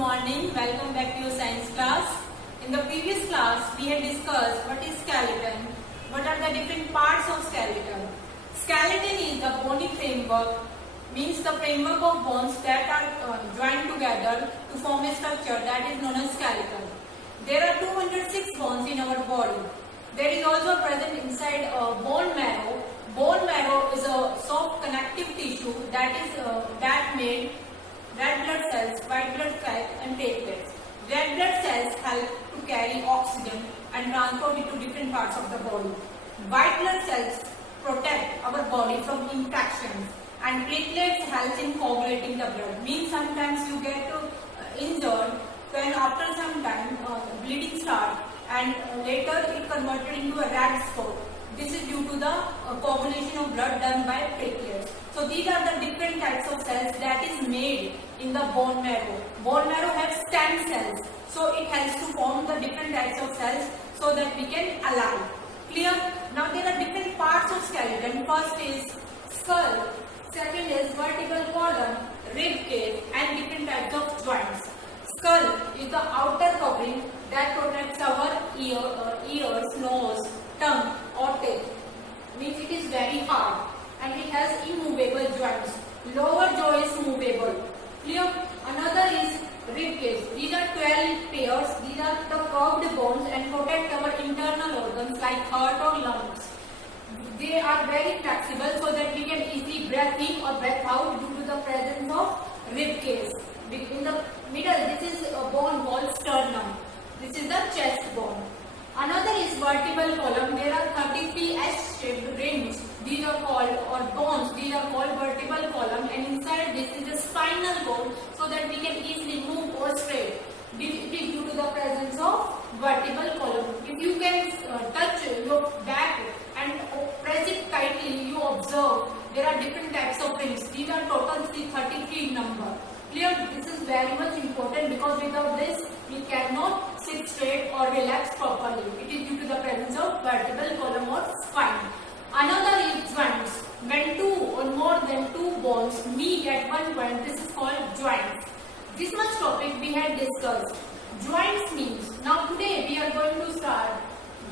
morning. Welcome back to your science class. In the previous class, we had discussed what is skeleton, what are the different parts of skeleton. Skeleton is the bony framework, means the framework of bones that are joined together to form a structure that is known as skeleton. There are 206 bones in our body. There is also present inside bone marrow. Bone marrow is a soft connective tissue that made red blood cells, white blood cells and platelets. Red blood cells help to carry oxygen and transport it to different parts of the body. White blood cells protect our body from infections, and platelets help in coagulating the blood. Means sometimes you get injured, then after some time bleeding starts and later it converted into a red spot. This is due to the coagulation of blood done by platelets. So these are the different types of cells that is made in the bone marrow. Bone marrow has stem cells, so it helps to form the different types of cells so that we can alive. Clear? Now there are different parts of skeleton. First is skull, second is vertebral column, rib cage and different types of joints. Skull is the outer covering that protects our ears, nose, tongue or teeth. Means it is very hard and it has immovable joints. Lower jaw is movable. Clear? Another is rib cage. These are 12 pairs. These are the curved bones and protect our internal organs like heart or lungs. They are very flexible so that we can easily breathe in or breathe out due to the presence of rib cage. In the middle, this is a bone called sternum. This is the chest bone. Another is vertebral column. There are 33 S-shaped rings. These are called, or bones, these are called vertebral column, and inside this is a spinal bone so that we can easily move or straight. It is due to the presence of vertebral column. If you can touch your back and press it tightly, you observe there are different types of rings. These are total 33 in number. Clear? This is very much important because without this we cannot sit straight or relax properly. It is due to the presence of vertebral column or spine. Another is joints. When two or more than two bones meet at one point, this is called joints. This much topic we had discussed. Joints means, now today we are going to start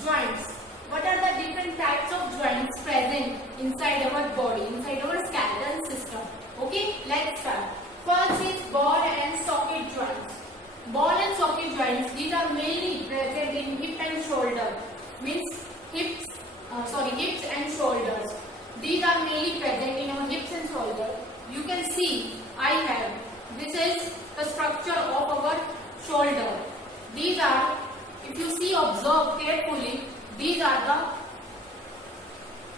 joints. What are the different types of joints present inside our body, inside our skeletal system? Okay, let's start. First is ball and socket joints. Ball and socket joints, these are mainly present in hip and shoulder. Means hips and shoulders. These are mainly present in our hips and shoulders. You can see this is the structure of our shoulder. These are, if you see, observe carefully, these are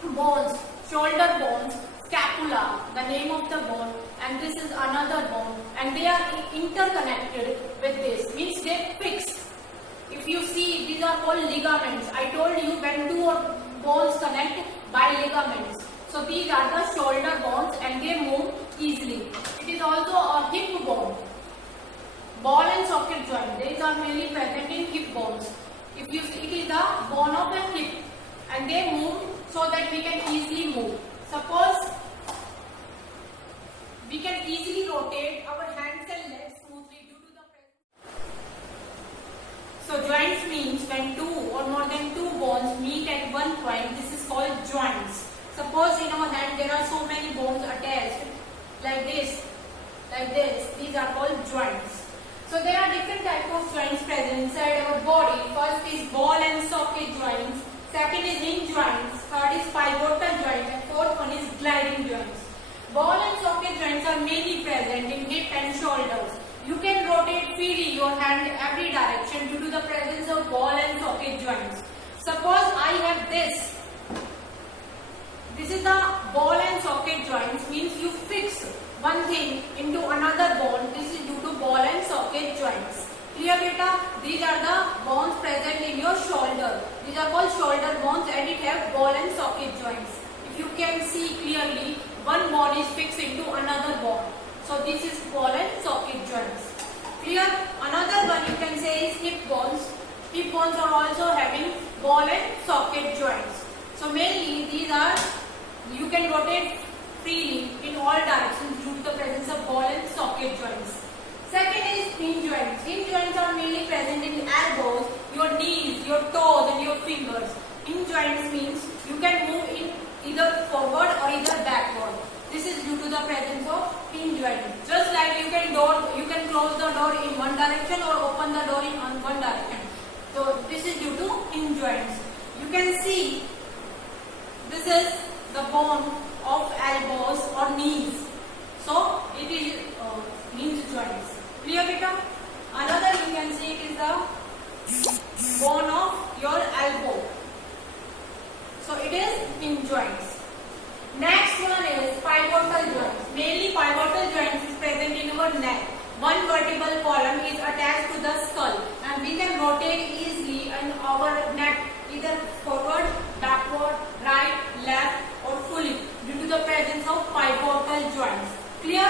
the bones, shoulder bones, scapula, the name of the bone, and this is another bone, and they are interconnected with this, means they fix. If you see, these are called ligaments. I told you when two bones connect by ligaments. So these are the shoulder bones and they move easily. It is also a hip bone. Ball and socket joint, these are mainly present in hip bones. If you see, it is the bone of a hip and they move so that we can easily move. Suppose we can easily rotate our hands and legs smoothly due to the presence. So joints means when two or more than two bones meet at one point, this is called joints. Suppose in our hand there are so many bones attached like this, these are called joints. So there are different types of joints present inside our body. First is ball and socket joints, second is hinge joints, third is pivotal joint, and fourth one is gliding joints. Ball and socket joints are mainly present in hip and shoulders. You can rotate freely your hand every direction due to the presence of ball and socket joints. Suppose I have this. This is the ball and socket joints, means you fix one thing into another bone. This is due to ball and socket joints. Clear beta? These are the bones present in your shoulder. These are called shoulder bones and it has ball and socket joints. If you can see clearly, one bone is fixed into another bone. So this is ball and socket joints. Clear? Another one you can say is hip bones. Hip bones are also having ball and socket joints. So mainly these are, you can rotate freely in all directions due to the presence of ball and socket joints. Second is hinge joint. of hinge joints. Just like you can close the door in one direction or open the door in one direction. So this is due to hinge joints. You can see this is the bone of elbows or knees. So it is hinge joints. Clear beta? Another you can see it is the bone of your elbow. So it is hinge joints. Next one is pivotal joints. Mainly pivotal joints is present in our neck. One vertebral column is attached to the skull and we can rotate easily in our neck either forward, backward, right, left or fully due to the presence of pivotal joints. Clear?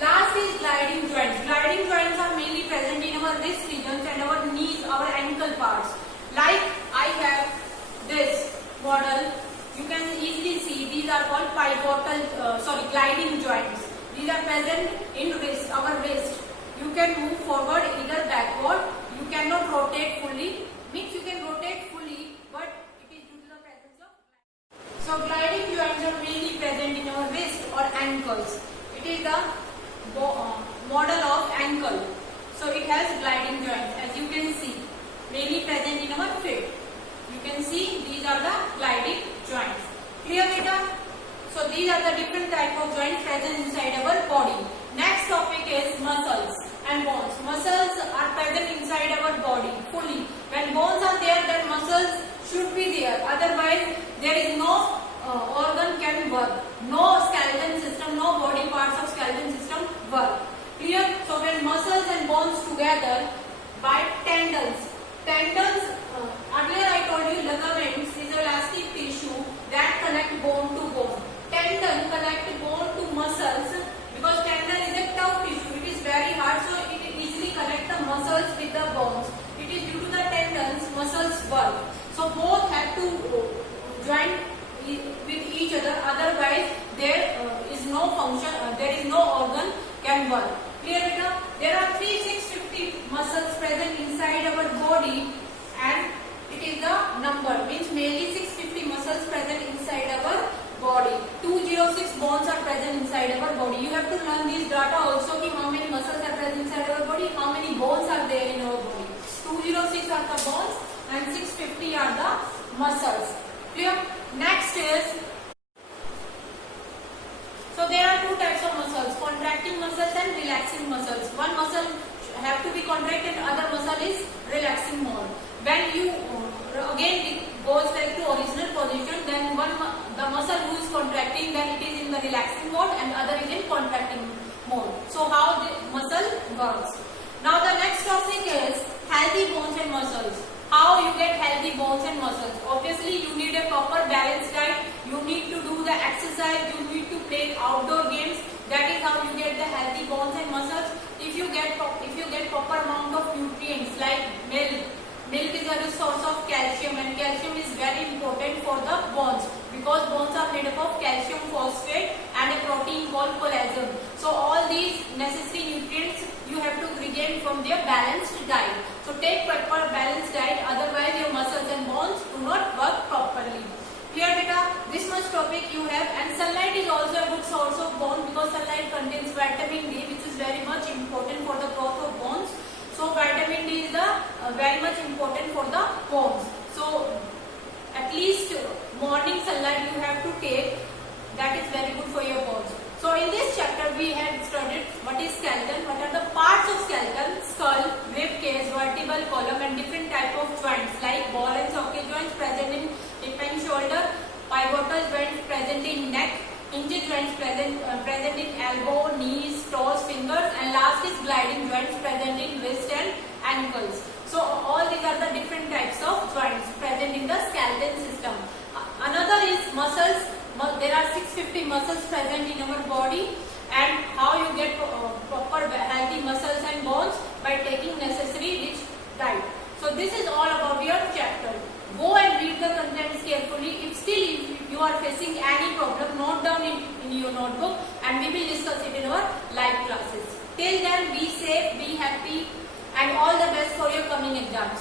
Last is gliding joints. Gliding joints are mainly present in our wrist regions and our knees, our ankle parts. Like I have this model, you can easily see these are called gliding joints. These are present in our wrist. You can move forward either backward. You cannot rotate fully. Means you can rotate fully, but it is due to the presence of. So gliding joints are mainly present in our wrist or ankles. It is the model of ankle. So it has gliding joints, as you can see, mainly present in our feet. You can see these are the gliding joints. Clear beta? So these are the different type of joints present inside our body. Next topic is muscles and bones. Muscles are present inside our body fully. When bones are there, then muscles should be there. Otherwise, there is no organ can work. No skeleton system, no body parts of skeleton system work. Clear? So when muscles and bones together by tendons. Earlier I told you ligaments is elastic tissue that connect bone to bone. Tendon connect bone to muscles because tendon is a tough tissue. It is very hard, so it easily connect the muscles with the bones. It is due to the tendons muscles work. So both have to join with each other. Otherwise, there is no function. There is no organ can work. Clear beta? There are 650 muscles present inside our body, and it is the number, means mainly 650 muscles present inside our body. 206 bones are present inside our body. You have to learn this data also, ki how many muscles are present inside our body, how many bones are there in our body. 206 are the bones and 650 are the muscles. Clear? Next is, so there are two types of muscles, contracting muscles and relaxing muscles. One muscle have to be contracted, other muscle is relaxing more. When you again it goes back to original position, then the muscle who is contracting, then it is in the relaxing mode and other is in contracting mode. So how the muscle works. Now the next topic is healthy bones and muscles. How you get healthy bones and muscles? Obviously, you need a proper balanced diet. You need to do the exercise. You need to play outdoor games. That is how you get the healthy bones and muscles. If you get proper amount of nutrients like milk. Milk is a source of calcium, and calcium is very important for the bones because bones are made up of calcium phosphate and a protein called collagen. So all these necessary nutrients you have to regain from their balanced diet. So take proper balanced diet, otherwise your muscles and bones do not work properly. Clear beta? This much topic you have, and sunlight is also a good source of bone because sunlight contains vitamin D, which is very much important for the growth of bones. So vitamin D is very much important for the bones. So at least morning sunlight you have to take. That is very good for your bones. So in this chapter we had studied what is skeleton, what are the parts of skeleton, skull, rib cage, vertebral column and different type of joints like ball and socket joints present in hip and shoulder, pivotal joints present in neck, hinge joints present in elbow, knees, toes, fingers, and last is gliding joints present in wrist and ankles. So all these are the different types of joints present in the skeleton system. Another is muscles. There are 650 muscles present in our body, and how you get proper healthy muscles and bones by taking necessary rich diet. So this is all about your chapter. Go and read the contents carefully. If still you are facing any problem, note down in your notebook and we will discuss it in our live classes. Till then, be safe, be happy and all the best for your coming exams.